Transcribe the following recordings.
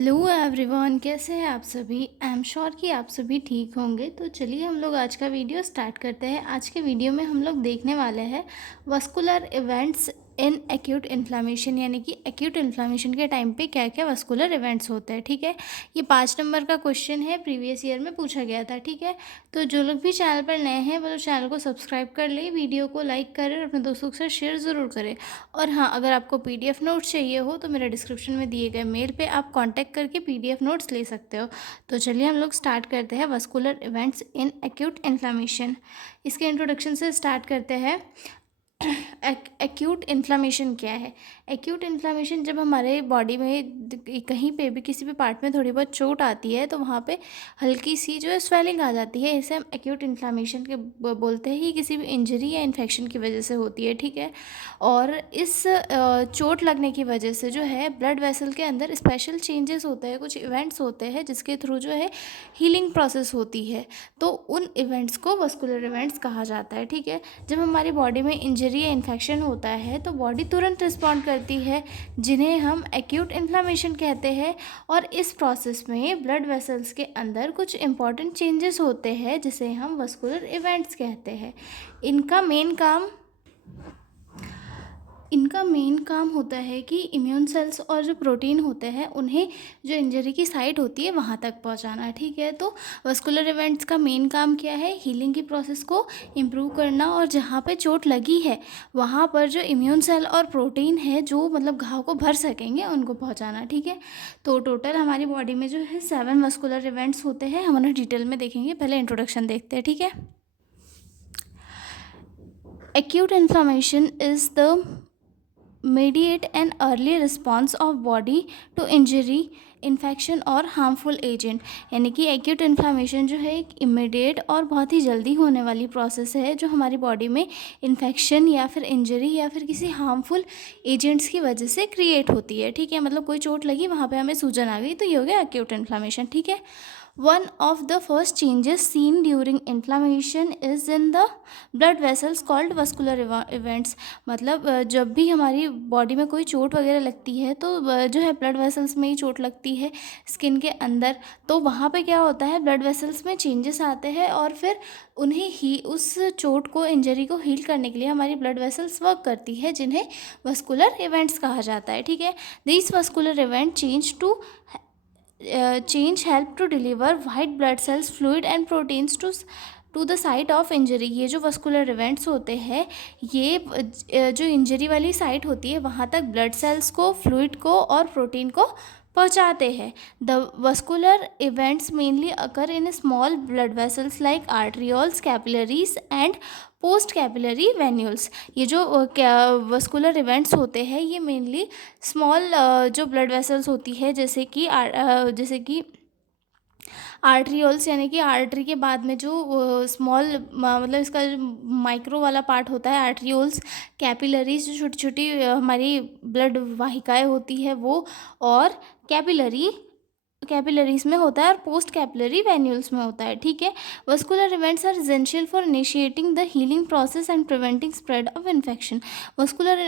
Hello everyone, कैसे हैं आप सभी। आई एम श्योर कि आप सभी ठीक होंगे। तो चलिए हम लोग आज का वीडियो स्टार्ट करते हैं। आज के वीडियो में हम लोग देखने वाले हैं vascular events in acute inflammation, यानी कि एक्यूट इन्फ्लामेशन के टाइम पे क्या क्या वस्कुलर इवेंट्स होते हैं। ठीक है, ये 5 नंबर का क्वेश्चन है, प्रीवियस ईयर में पूछा गया था। ठीक है, तो जो लोग भी चैनल पर नए हैं वो लोग चैनल को सब्सक्राइब कर ले, वीडियो को लाइक करें और अपने दोस्तों के साथ शेयर ज़रूर करें। और हाँ, अगर आपको पीडीएफ नोट्स चाहिए हो तो मेरे डिस्क्रिप्शन में दिए गए मेल पे आप कांटेक्ट करके पीडीएफ नोट्स ले सकते हो। तो चलिए हम लोग स्टार्ट करते हैं vascular events in acute inflammation. इसके इंट्रोडक्शन से स्टार्ट करते हैं। एक्यूट इन्फ्लामेशन क्या है। एक्यूट इन्फ्लामेशन जब हमारे बॉडी में कहीं पे भी किसी भी पार्ट में थोड़ी बहुत चोट आती है तो वहाँ पे हल्की सी जो है स्वेलिंग आ जाती है। इसे हम एक्यूट इन्फ्लामेशन के बोलते हैं। ये किसी भी इंजरी या इन्फेक्शन की वजह से होती है। ठीक है, और इस चोट लगने की वजह से जो है ब्लड वेसल के अंदर स्पेशल चेंजेस होते हैं, कुछ इवेंट्स होते हैं जिसके थ्रू जो है हीलिंग प्रोसेस होती है। तो उन इवेंट्स को वस्कुलर इवेंट्स कहा जाता है। ठीक है, जब हमारी बॉडी में इंजरी या इन्फेक्शन होता है तो बॉडी तुरंत रिस्पॉन्ड करती है, जिन्हें हम एक्यूट इन्फ्लामेशन कहते हैं। और इस प्रोसेस में ब्लड वेसल्स के अंदर कुछ इंपॉर्टेंट चेंजेस होते हैं जिसे हम वस्कुलर इवेंट्स कहते हैं। इनका मेन काम इनका मेन काम होता है कि इम्यून सेल्स और जो प्रोटीन होते हैं उन्हें जो इंजरी की साइट होती है वहाँ तक पहुँचाना। ठीक है, तो वस्कुलर इवेंट्स का मेन काम क्या है, हीलिंग की प्रोसेस को इम्प्रूव करना और जहाँ पे चोट लगी है वहाँ पर जो इम्यून सेल और प्रोटीन है जो मतलब घाव को भर सकेंगे उनको पहुँचाना। ठीक है, तो टोटल हमारी बॉडी में जो है 7 वस्कुलर इवेंट्स होते हैं। हम उन्हें डिटेल में देखेंगे, पहले इंट्रोडक्शन देखते हैं। ठीक है, acute inflammation is the mediate an early response of body to injury, infection और हार्मफुल एजेंट। यानी कि एक्यूट इन्फ्लामेशन जो है एक इमीडिएट और बहुत ही जल्दी होने वाली प्रोसेस है जो हमारी बॉडी में इन्फेक्शन या फिर इंजरी या फिर किसी हार्मफुल एजेंट्स की वजह से क्रिएट होती है। ठीक है, मतलब कोई चोट लगी, वहाँ पे हमें सूजन आ गई, तो ये हो गया एक्यूट इन्फ्लामेशन। ठीक है, one of the first changes seen during inflammation is in the blood vessels called vascular events. मतलब जब भी हमारी बॉडी में कोई चोट वगैरह लगती है तो जो है ब्लड वेसल्स में ही चोट लगती है स्किन के अंदर, तो वहाँ पे क्या होता है, ब्लड वेसल्स में चेंजेस आते हैं और फिर उन्हें ही उस चोट को, इंजरी को हील करने के लिए हमारी ब्लड वेसल्स वर्क करती है, जिन्हें वस्कुलर इवेंट्स कहा जाता है। ठीक है, this vascular event change help to deliver white blood cells, fluid and proteins to the site of injury. ये जो वस्कुलर इवेंट्स होते हैं, ये जो इंजरी वाली साइट होती है वहाँ तक ब्लड सेल्स को, फ्लूइड को और प्रोटीन को पहुँचाते हैं। The vascular events mainly occur in small blood vessels like arterioles, capillaries and post capillary venules. ये जो वस्कुलर इवेंट्स होते हैं ये मेनली स्मॉल जो ब्लड वेसल्स होती है, जैसे कि आर्ट्रियोल्स, यानी कि आर्टरी के बाद में जो स्मॉल मतलब इसका जो माइक्रो वाला पार्ट होता है आर्ट्रियोल्स, कैपिलरीज जो छोटी छोटी हमारी ब्लड वाहिकाएं होती है वो, और कैपिलरीज में होता है और पोस्ट कैपिलरी वेन्यूल्स में होता है। ठीक है, vascular events are essential for initiating the healing process and preventing spread of infection. Vascular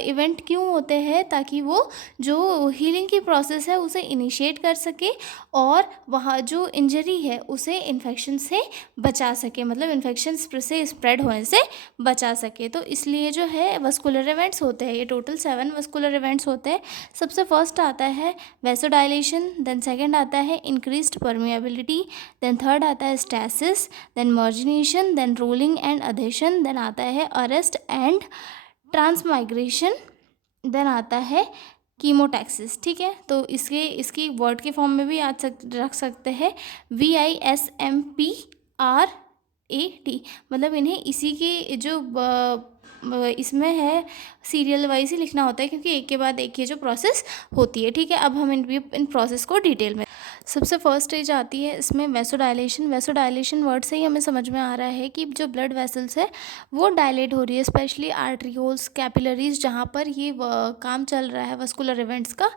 event क्यों होते हैं, ताकि वो जो हीलिंग की प्रोसेस है उसे इनिशिएट कर सके और वहाँ जो इंजरी है उसे इन्फेक्शन से बचा सके, मतलब इन्फेक्शन से स्प्रेड होने से बचा सके। तो इसलिए जो है वस्कुलर इवेंट्स होते हैं, ये टोटल 7 वस्कुलर इवेंट्स होते हैं। सबसे फर्स्ट आता है वैसोडाइलेशन, देन सेकेंड आता है इंक्रीज्ड परमिएबिलिटी, देन थर्ड आता है stasis, then margination, then rolling and adhesion, then आता है अरेस्ट एंड ट्रांसमाइग्रेशन, देन आता है कीमोटैक्सिस। ठीक है, तो इसकी वर्ड के फॉर्म में भी रख सकते हैं VISMPRAT। मतलब इन्हें इसी के जो इसमें है सीरियल वाइज ही लिखना होता है, क्योंकि एक के बाद एक ये जो प्रोसेस होती है। ठीक है, अब हम इन प्रोसेस को डिटेल में, सबसे फर्स्ट स्टेज आती है इसमें वैसोडाइलेशन। वैसोडाइलेशन वर्ड से ही हमें समझ में आ रहा है कि जो ब्लड वेसल्स है वो डायलेट हो रही है, स्पेशली आर्टरियोल्स, कैपिलरीज, जहाँ पर ये काम चल रहा है वस्कुलर इवेंट्स का,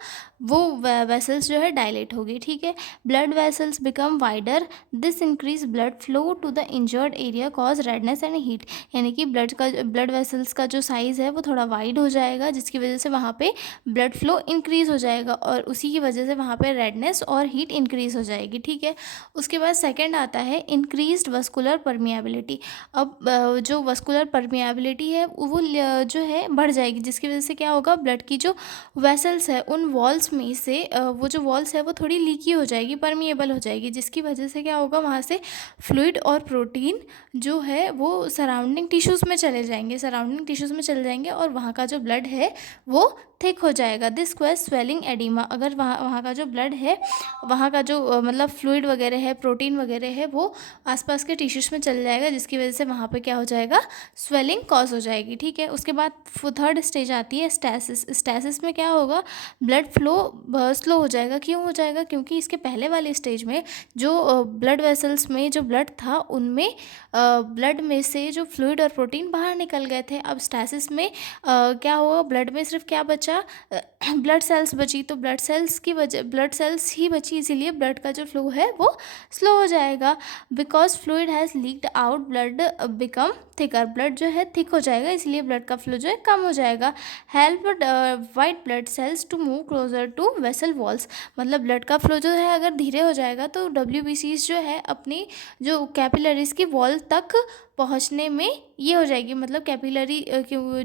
वो वेसल्स जो है डायलेट होगी। ठीक है, blood vessels become wider, this increase blood flow to the injured area, cause redness and heat. यानी कि ब्लड वेसल्स का जो साइज़ है वो थोड़ा वाइड हो जाएगा, जिसकी वजह से वहाँ पे ब्लड फ्लो इंक्रीज़ हो जाएगा और उसी की वजह से वहाँ पे रेडनेस और हीट इंक्रीज़ हो जाएगी। ठीक है, उसके बाद सेकंड आता है इंक्रीज्ड वस्कुलर परमिएबिलिटी। अब जो वस्कुलर परमिएबिलिटी है वो जो है बढ़ जाएगी, जिसकी वजह से क्या होगा, ब्लड की जो वेसल्स है उन वॉल्स में से वो जो वॉल्स है वो थोड़ी लीकी हो जाएगी, परमिएबल हो जाएगी, जिसकी वजह से क्या होगा, वहाँ से फ्लूइड और प्रोटीन जो है वो सराउंडिंग टिश्यूज़ में चले जाएंगे, सराउंडिंग टिश्यूज़ में चले जाएंगे और वहाँ का जो ब्लड है वो थिक हो जाएगा। This क्वेज swelling oedema. अगर वहाँ का जो ब्लड है, वहाँ का जो मतलब फ्लूइड वगैरह है, प्रोटीन वगैरह है, वो आसपास के टिश्यूज़ में चल जाएगा, जिसकी वजह से वहाँ पे क्या हो जाएगा, स्वेलिंग कॉज हो जाएगी। ठीक है, उसके बाद थर्ड स्टेज आती है स्टैसिस। स्टैसिस में क्या होगा, ब्लड फ्लो स्लो हो जाएगा। क्यों हो जाएगा, क्योंकि इसके पहले वाले स्टेज में जो ब्लड वेसल्स में जो ब्लड था उनमें ब्लड में से जो फ्लूइड और प्रोटीन बाहर निकल गए थे। अब स्टैसिस में क्या हुआ, ब्लड में सिर्फ क्या बचा, ब्लड सेल्स बची। तो ब्लड सेल्स ही बची, इसीलिए ब्लड का जो फ्लो है वो स्लो हो जाएगा। Because fluid has leaked out, blood become thicker. Blood जो है थिक हो जाएगा, इसलिए ब्लड का फ्लो जो है कम हो जाएगा। Help white blood cells to move closer to vessel walls. मतलब ब्लड का फ्लो जो है अगर धीरे हो जाएगा तो WBCs जो है अपनी जो कैपिलरीज की वॉल तक पहुंचने में ये हो जाएगी, मतलब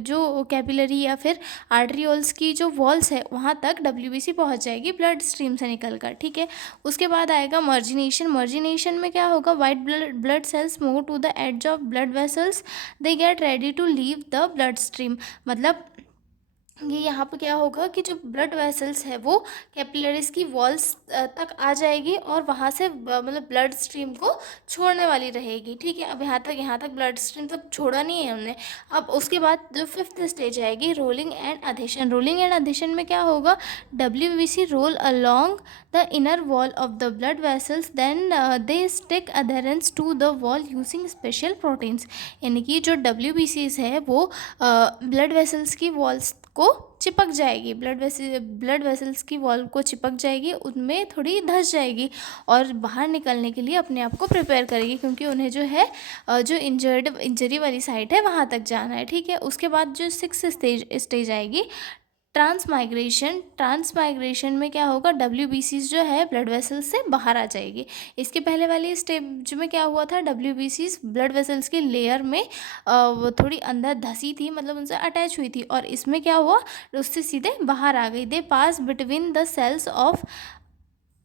जो कैपिलरी या फिर आर्टरियोल्स की जो वॉल्स है वहाँ तक WBC पहुंच जाएगी ब्लड स्ट्रीम से निकलकर। ठीक है, उसके बाद आएगा मर्जिनेशन। मर्जिनेशन में क्या होगा, white blood cells move to the edge of blood vessels, they get ready to leave the blood stream. मतलब ये यहाँ पे क्या होगा कि जो ब्लड वेसल्स है वो कैपिलरीज की वॉल्स तक आ जाएगी और वहाँ से मतलब ब्लड स्ट्रीम को छोड़ने वाली रहेगी। ठीक है, अब यहाँ तक ब्लड स्ट्रीम तक छोड़ा नहीं है हमने। अब उसके बाद जो फिफ्थ स्टेज आएगी rolling and adhesion. Rolling and adhesion में क्या होगा, WBC roll along the inner wall of the blood vessels, then they stick adherence to the wall using special proteins. यानी कि जो WBCs है वो ब्लड वेसल्स की वॉल्स को चिपक जाएगी, ब्लड वेसल्स की वॉल को चिपक जाएगी, उनमें थोड़ी धंस जाएगी और बाहर निकलने के लिए अपने आप को प्रिपेयर करेगी, क्योंकि उन्हें जो है जो इंजरी वाली साइड है वहाँ तक जाना है। ठीक है, उसके बाद जो सिक्स स्टेज आएगी ट्रांसमाइग्रेशन। ट्रांसमाइग्रेशन में क्या होगा, WBCs जो है ब्लड वेसल्स से बाहर आ जाएगी। इसके पहले वाली स्टेज में क्या हुआ था, WBCs ब्लड वेसल्स की लेयर में वो थोड़ी अंदर धसी थी, मतलब उनसे अटैच हुई थी, और इसमें क्या हुआ, उससे सीधे बाहर आ गई। They pass between the cells of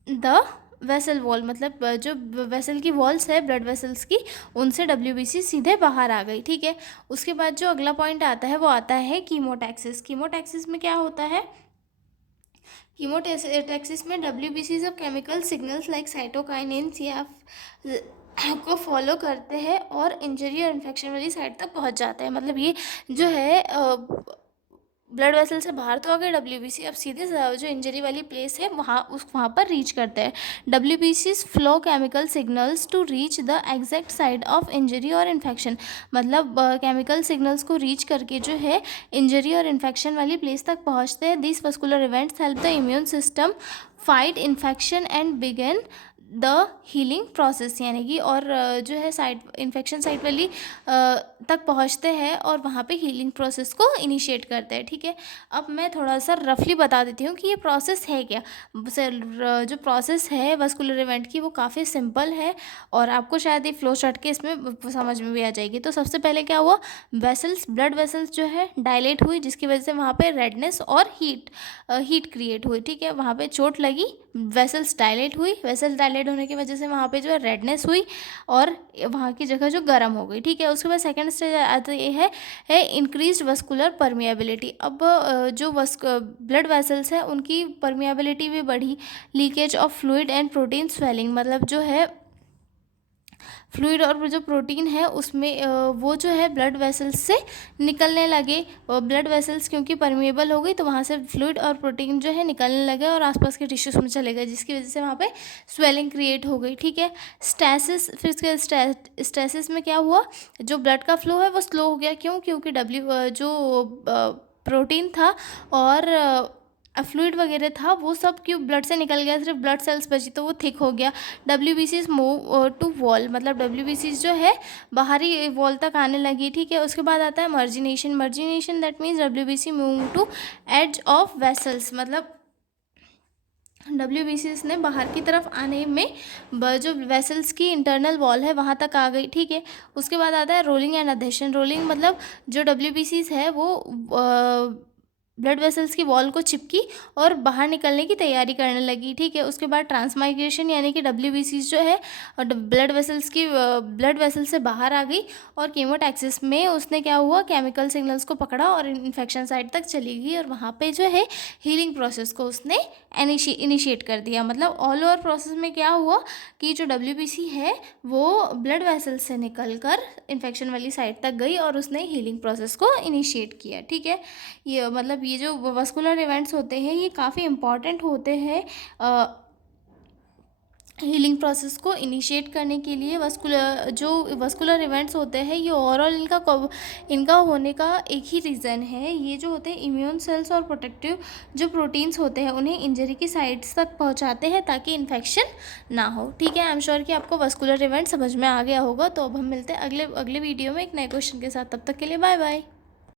the vessel wall. मतलब जो वेसल की वॉल्स है ब्लड वेसल्स की, उनसे WBC सीधे बाहर आ गई। ठीक है, उसके बाद जो अगला पॉइंट आता है वो आता है कीमोटैक्सिस। कीमोटैक्सिस में क्या होता है, कीमोटैक्सिस में WBC सब केमिकल सिग्नल्स लाइक साइटोकाइनिन्स या को फॉलो करते हैं और इंजरी और इन्फेक्शन वाली साइड तक पहुंच जाते हैं। मतलब ये जो है ब्लड वेसल से बाहर तो आ गए WBC, अब सीधे जो इंजरी वाली प्लेस है वहाँ पर रीच करते हैं। WBCs flow chemical signals to reach the exact side of injury और इन्फेक्शन। मतलब केमिकल सिग्नल्स को रीच करके जो है इंजरी और इन्फेक्शन वाली प्लेस तक पहुँचते हैं। This vascular events help the immune system fight infection and begin the healing process. यानी कि और जो है साइड इन्फेक्शन साइट वाली तक पहुंचते हैं और वहाँ पे हीलिंग प्रोसेस को इनिशिएट करते हैं। ठीक है, अब मैं थोड़ा सा रफली बता देती हूँ कि ये प्रोसेस है क्या। जो प्रोसेस है वस्कुलर इवेंट की वो काफ़ी सिंपल है और आपको शायद ये फ्लो चार्ट के इसमें समझ में भी आ जाएगी। तो सबसे पहले क्या हुआ, ब्लड वेसल्स जो है डायलेट हुई, जिसकी वजह से वहाँ पे रेडनेस और हीट क्रिएट हुई। ठीक है, वहाँ पे चोट लगी, वेसल्स डायलेट हुई, वेसल्स डायलेट होने की वजह से वहाँ पे जो है रेडनेस हुई और वहाँ की जगह जो गर्म हो गई। ठीक है, उसके बाद सेकंड स्टेज आता ये है इंक्रीज्ड वस्कुलर परमिएबिलिटी। अब जो ब्लड वेसल्स है उनकी परमिएबिलिटी भी बढ़ी, leakage of fluid and protein swelling. मतलब जो है फ्लूइड और जो प्रोटीन है उसमें वो जो है ब्लड वेसल्स से निकलने लगे। ब्लड वेसल्स क्योंकि परमेबल हो गई तो वहाँ से फ्लूइड और प्रोटीन जो है निकलने लगे और आसपास के टिश्यूज़ में चले गए, जिसकी वजह से वहाँ पे स्वेलिंग क्रिएट हो गई। ठीक है, स्टैसिस, फिर इसके स्टैसिस में क्या हुआ, जो ब्लड का फ्लो है वो स्लो हो गया। क्यों? क्योंकि जो प्रोटीन था और फ्लूइड वगैरह था वो सब क्यों ब्लड से निकल गया, सिर्फ ब्लड सेल्स बची तो वो थिक हो गया। WBCs मूव टू वॉल, मतलब WBCs जो है बाहरी वॉल तक आने लगी। ठीक है, उसके बाद आता है margination. Margination that means WBC move to edge of vessels, मतलब WBCs ने बाहर की तरफ आने में जो वेसल्स की इंटरनल वॉल है वहाँ तक आ गई। ठीक है, उसके बाद आता है रोलिंग एंड अधेशन। रोलिंग मतलब जो WBCs है वो ब्लड वेसल्स की वॉल को चिपकी और बाहर निकलने की तैयारी करने लगी। ठीक है, उसके बाद ट्रांसमाइग्रेशन यानी कि WBCs जो है और ब्लड वेसल से बाहर आ गई और केमोटैक्सिस में उसने क्या हुआ, केमिकल सिग्नल्स को पकड़ा और इन्फेक्शन साइट तक चली गई और वहाँ पे जो है हीलिंग प्रोसेस को उसने इनिशिएट कर दिया। मतलब ऑल ओवर प्रोसेस में क्या हुआ कि जो WBC है वो ब्लड वेसल से निकल कर इन्फेक्शन वाली साइट तक गई और उसने हीलिंग प्रोसेस को इनिशिएट किया। ठीक है, ये मतलब ये जो वस्कुलर इवेंट्स होते हैं ये काफ़ी इम्पॉर्टेंट होते हैं हीलिंग प्रोसेस को इनिशिएट करने के लिए। वस्कुलर इवेंट्स होते हैं ये ओवरऑल इनका होने का एक ही रीज़न है, ये जो होते हैं इम्यून सेल्स और प्रोटेक्टिव जो प्रोटीन्स होते हैं उन्हें इंजरी की साइट्स तक पहुंचाते हैं ताकि इन्फेक्शन ना हो। ठीक है, आई एम श्योर कि आपको वस्कुलर इवेंट समझ में आ गया होगा। तो अब हम मिलते हैं अगले वीडियो में एक नए क्वेश्चन के साथ। तब तक के लिए बाय बाय।